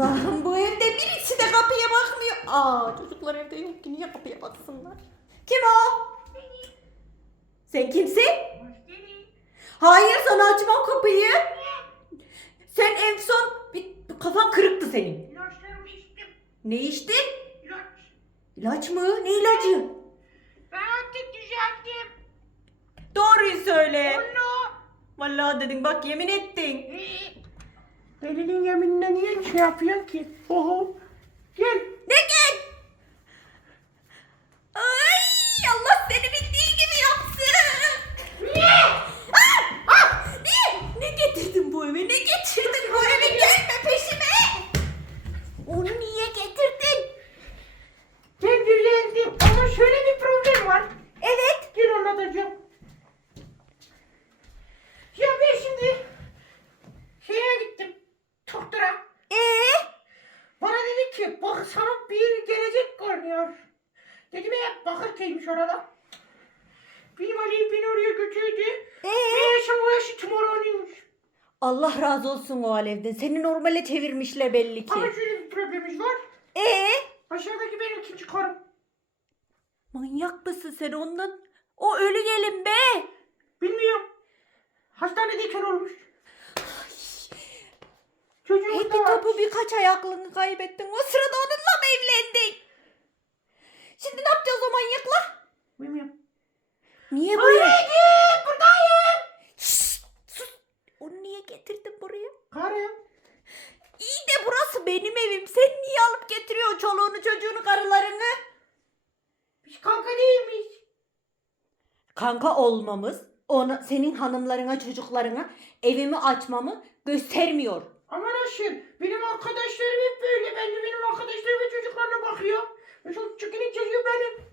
Allah'ım bu evde birisi de kapıya bakmıyor. Aa çocuklar evde yok ki niye kapıya baksınlar? Kim o? Sen kimsin? Hayır sana açmam kapıyı. Sen en son bir kafan kırıktı senin. İlaçlarımı içtim. Ne içtin? İlaç. İlaç mı? Ne ilacı? Ben artık düzelttim. Doğruyu söyle. Onu. Vallahi dedin bak yemin ettin. Delinin yeminine niye şey yapıyorsun ki? Oho. Gel. Ne gel? Ay Allah seni bildiği gibi yapsın. Niye? Ah! Ah! Ne? Ne getirdin bu eve? Ne getirdin bu eve? Gelme peşime. Onu niye getirdin? Ben düzeldim ama şöyle bir problem var. Evet. Gel anlatacağım. Ya ben şimdi şeye gittim. Doktora. Ee? Bana dedi ki bak sana bir gelecek görünüyor. Dedim ya Bakırköy'müş orada. Benim Ali beni oraya götürdü. Ee? Meğerse o yaşı tümör oluyormuş. Allah razı olsun o Alev'den. Seni normale çevirmişler belli ki. Ama şöyle bir problemimiz var. Ee? Aşağıdaki benim ikinci karım. Manyak mısın sen ondan? O ölü gelin be. Bilmiyorum. Hastanedeyken olmuş. Çocuğum Hepi da var. topu birkaç ay aklını kaybettin. O sırada onunla mı evlendin? Şimdi ne yapacağız o manyakla? Bilmiyorum. Niye buraya? Anneciğim buradayım. Şşt, sus. Onu niye getirdin buraya? Karım. İyi de burası benim evim. Sen niye alıp getiriyorsun çoluğunu çocuğunu karılarını? Biz kanka değil miyiz? Kanka olmamız ona, senin hanımlarına çocuklarına evimi açmamı göstermiyor. Aman aşkım benim arkadaşlarım hep böyle. Ben de benim arkadaşlarım ve çocuklarına bakıyorum. Ve çocukların çocuğu benim.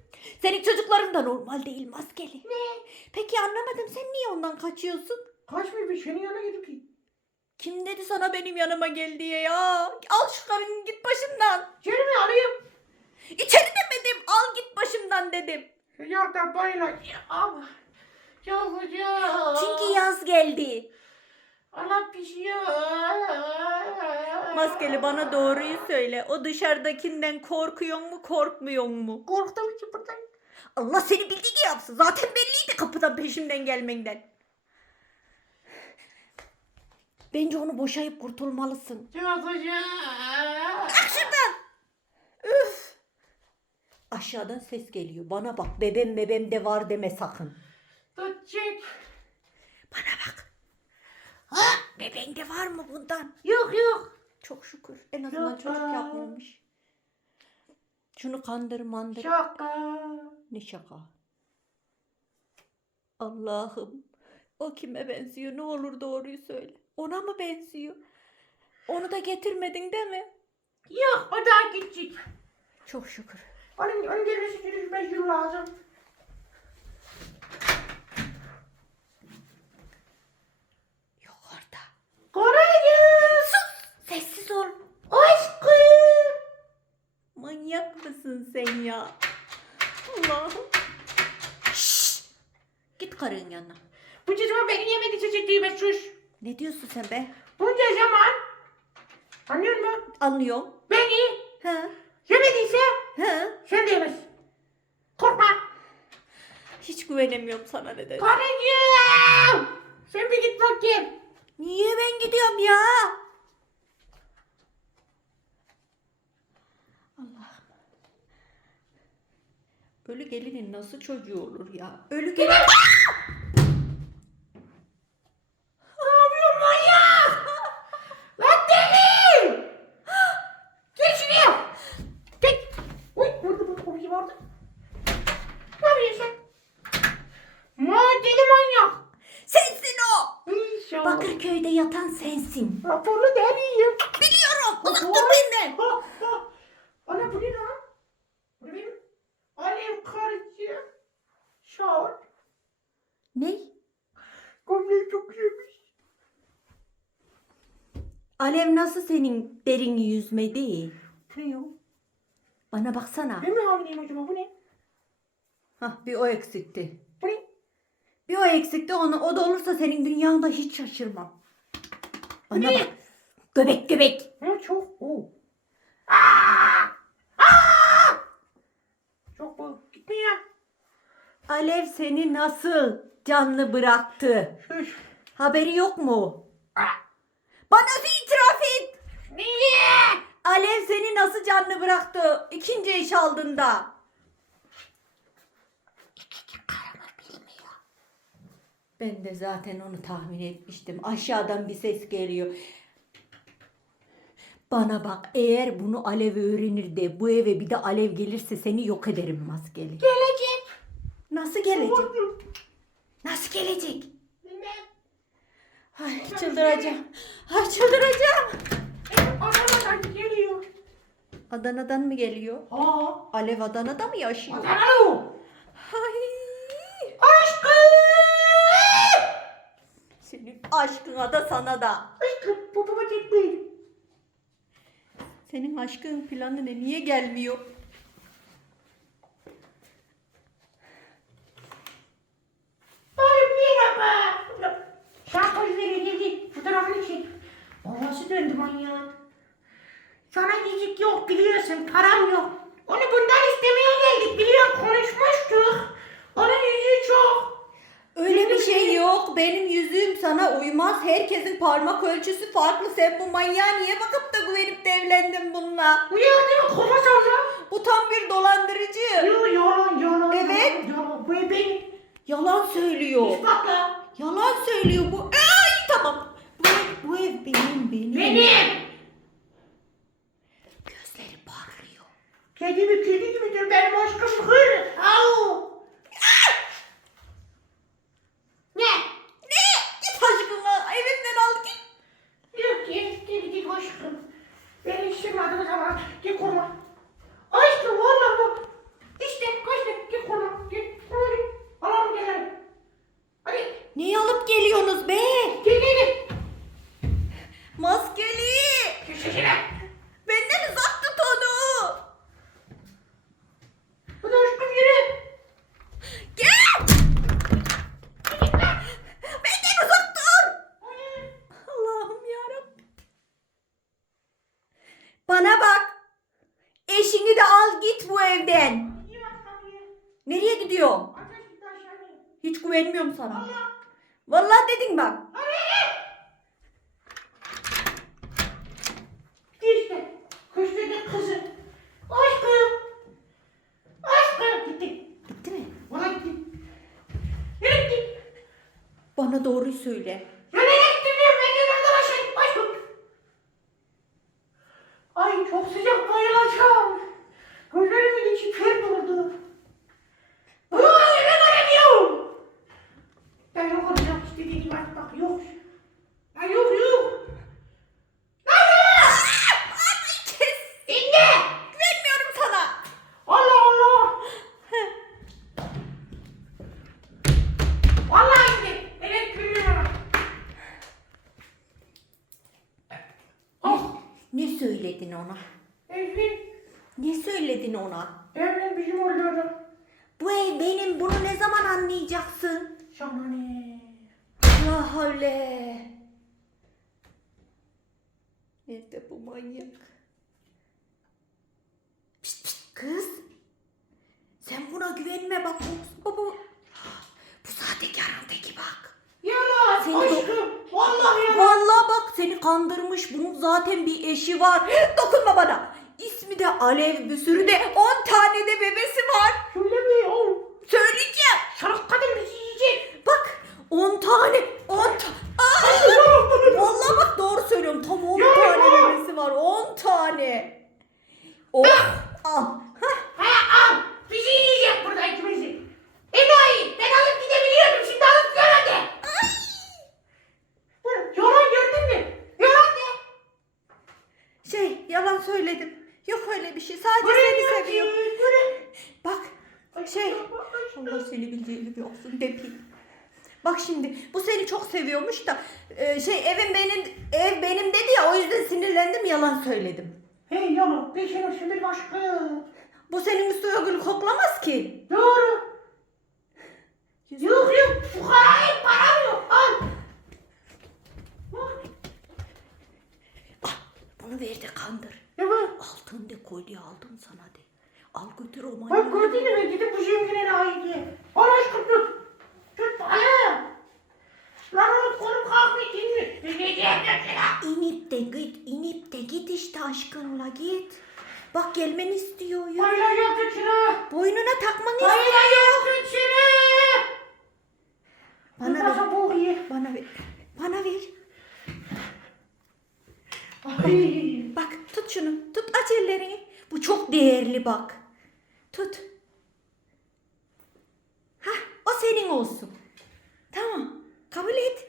Senin çocukların da normal değil maskeli. Ne? Peki anlamadım sen niye ondan kaçıyorsun? Kaçmıyor bir senin yanına gidip ki. Kim dedi sana benim yanıma gel diye ya? Al şu karını git başımdan. Jeremy alayım. İçeri demedim al git başımdan dedim. Yok da bayla. Ama. Ya hocam. Çünkü yaz geldi. Allah bir şey yok. Maskeli bana doğruyu söyle. O dışarıdakinden korkuyor mu korkmuyor mu? Korktum ki buradan. Allah seni bildiği yapsın. Zaten belliydi kapıdan peşimden gelmenden. Bence onu boşayıp kurtulmalısın. Ya hocam. Bak şuradan. Üf. Aşağıdan ses geliyor. Bana bak bebem bebem de var deme sakın. Tut çek. Bana bak. Ha, bebeğinde var mı bundan? Yok yok. Çok şükür. En azından Yok çocuk yapmamış. Şunu kandır mandır. Şaka. Ne şaka. Allah'ım. O kime benziyor? Ne olur doğruyu söyle. Ona mı benziyor? Onu da getirmedin değil mi? Yok o daha küçük. Çok şükür. Onun, onun gelmesi için 3-5 yıl lazım. Yok orada. Koraycığım. Sessiz ol. Aşkım. Sen ya? Allah'ım. Git karının yanına. Bunca zaman beni yemedi çocuk be sus. Ne diyorsun sen be? Bunca zaman. Anlıyor musun? Anlıyorum. Beni Ha? yemediyse Ha? sen de yemezsin. Korkma. Hiç güvenemiyorum sana neden. Karıcığım. Sen bir git bakayım. Niye ben gidiyorum ya? Ölü gelinin nasıl çocuğu olur ya? Ölü gelin... Ne yapıyorsun manyak? Lan deli. Alev nasıl senin derin yüzme değil? Ne ya? Bana baksana. Ben mi hamileyim acaba bu ne? Hah bir o eksikti. Bu ne? Bir o eksikti onu o da olursa senin dünyanda hiç şaşırmam. Bana ne? bak. Göbek göbek. Ne çok o. Çok bu. Gitme ya. Alev seni nasıl canlı bıraktı? Haberi yok mu? Bana değil. Canlı bıraktı ikinci eş aldığında? Ben de zaten onu tahmin etmiştim. Aşağıdan bir ses geliyor. Bana bak eğer bunu Alev öğrenir de bu eve bir de Alev gelirse seni yok ederim maskeli. Gelecek. Nasıl gelecek? Nasıl gelecek? Bilmem. Ay çıldıracağım. Ay çıldıracağım. Adana'dan geliyor. Adana'dan mı geliyor? Ha. Alev Adana'da mı yaşıyor? Adanalı. Ay. Aşkım. Senin aşkına da sana da. Aşkım babama çekmeyin. Senin aşkın planı ne? Niye gelmiyor? Merhaba. Şarkıcıları geldi. Fotoğrafını çek. Babası döndü manyağın. Sana yüzük yok biliyorsun. Param yok. Onu bundan istemeye geldik. Biliyorum konuşmuştuk. Onun yüzüğü çok. Öyle bir şey yok. Benim yüzüğüm sana uymaz. Herkesin parmak ölçüsü farklı. Sen bu manyağa niye bakıp da güvenip de evlendin bununla? Uyardın mı? Kafa salla. Bu tam bir dolandırıcı. Yo yalan yalan. Evet. Yalan, yalan. Bu benim. Yalan söylüyor. İspatla. Yalan söylüyor bu. Ay tamam. Bu ev, bu ev benim benim. Benim. Gözleri parlıyor. Kedi mi kedi gibidir benim aşkım hır. Au. Ne? Ne? Git aşkına evimden al git. Yok git git git aşkım. Beni işlemadığın zaman git koruma. Aşkım valla bak. İşte kaçtı git koruma. Git koruma git. Alalım gelelim. Hadi Neyi alıp geliyorsunuz be? gel gel gel. Maskeli. Köşesine. Benden uzak tut onu. Hadi aşkım yürü. Gel. Benden uzak dur. Hadi. Allah'ım yarabbim. Bana bak. Eşini de al git bu evden. İyi bak kapıyı. Nereye gidiyorsun? Ateş gitti aşağıya. Hiç güvenmiyorum sana. Allah. Vallahi dedin bak. İşte kuşların kızı. Aşkım. Aşkım gitti. Bitti mi? Bana gitti. Gitti? Bana doğruyu söyle. Ya nereye gitti diyorum ben nereden aşağı gittim aşkım. Ay çok sıcak bayılacağım. Gözlerimin içi pert oldu. Ay ne göremiyorum. Ben yok olacağım istediğin gibi bak bak yok. Ya yok yok. Kes. İnne. Güvenmiyorum sana. Allah Allah. Vallahi indi. Evet bilmiyorum. Oh. Ne söyledin ona? Evin. Ne söyledin ona? Evin bizim oluyordu. Bu ev benim. Bunu ne zaman anlayacaksın? Sana ne? La havle. Nerede bu manyak? Pişt pişt kız. Sen buna güvenme bak. Bu, bu, bu. Bu sahtekarın teki bak. Yalan Seni aşkım. Vallahi yalan. Vallahi bak seni kandırmış. Bunun zaten bir eşi var. Dokunma bana. İsmi de Alev bir sürü de 10 tane de bebesi var. Söyleme oğlum. Söyleyeceğim. Salak kadın bizi yiyecek. Bak 10 tane 10 ta Aa! Vallahi bak doğru söylüyorum. Tam 10 Ya, tane ya. bebesi var. 10 tane. Oh. Al. Hah. Ha al. Bizi yiyecek burada ikimizi. Enayi. Ben alıp gidebiliyordum. Şimdi alıp gör hadi. Yalan gördün mü? Yalan ne? Şey yalan söyledim. Yok öyle bir şey. Sadece seni gel. seviyor. Buraya. Bak şey. Allah seni bildiği gibi olsun depeyim. Bak şimdi bu seni çok seviyormuş da e, şey evim benim ev benim dedi ya o yüzden sinirlendim yalan söyledim. Hey yalan. Bir aşkım. Bu senin üstüne gül koklamaz ki. Doğru. Yok yok. Fukarayım param yok. Al. Bak. Ah, bunu ver de kandır. Ne bu? Altın de kolye aldım sana de. Al götür o Bak manyağı. gördün mü? Gidip bu ait diye. Al aşkım tut. Tut ayağım. Lan oğlum kolum kalkmış inmiş. Gideceğim. İnip de git, inip de git işte aşkınla git. Bak gelmeni istiyor ya. Bayla yaptı şunu. Boynuna takmanı istiyor. yaptı şunu. Bana ver, bana ver. Bana ver. Ay. Bak tut şunu. Tut aç ellerini. Bu çok değerli bak. Tut. Hah o senin olsun. Tamam. Kabul et.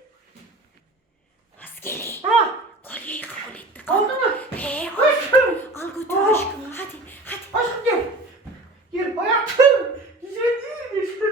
Askeri. Ha, Kolyeyi kabul ettik. oldu mu? He, al, Aşkım. al götür Oh. aşkına. Hadi hadi. Aşkım gel. Gel hayatım. Güzel değil mi? İşte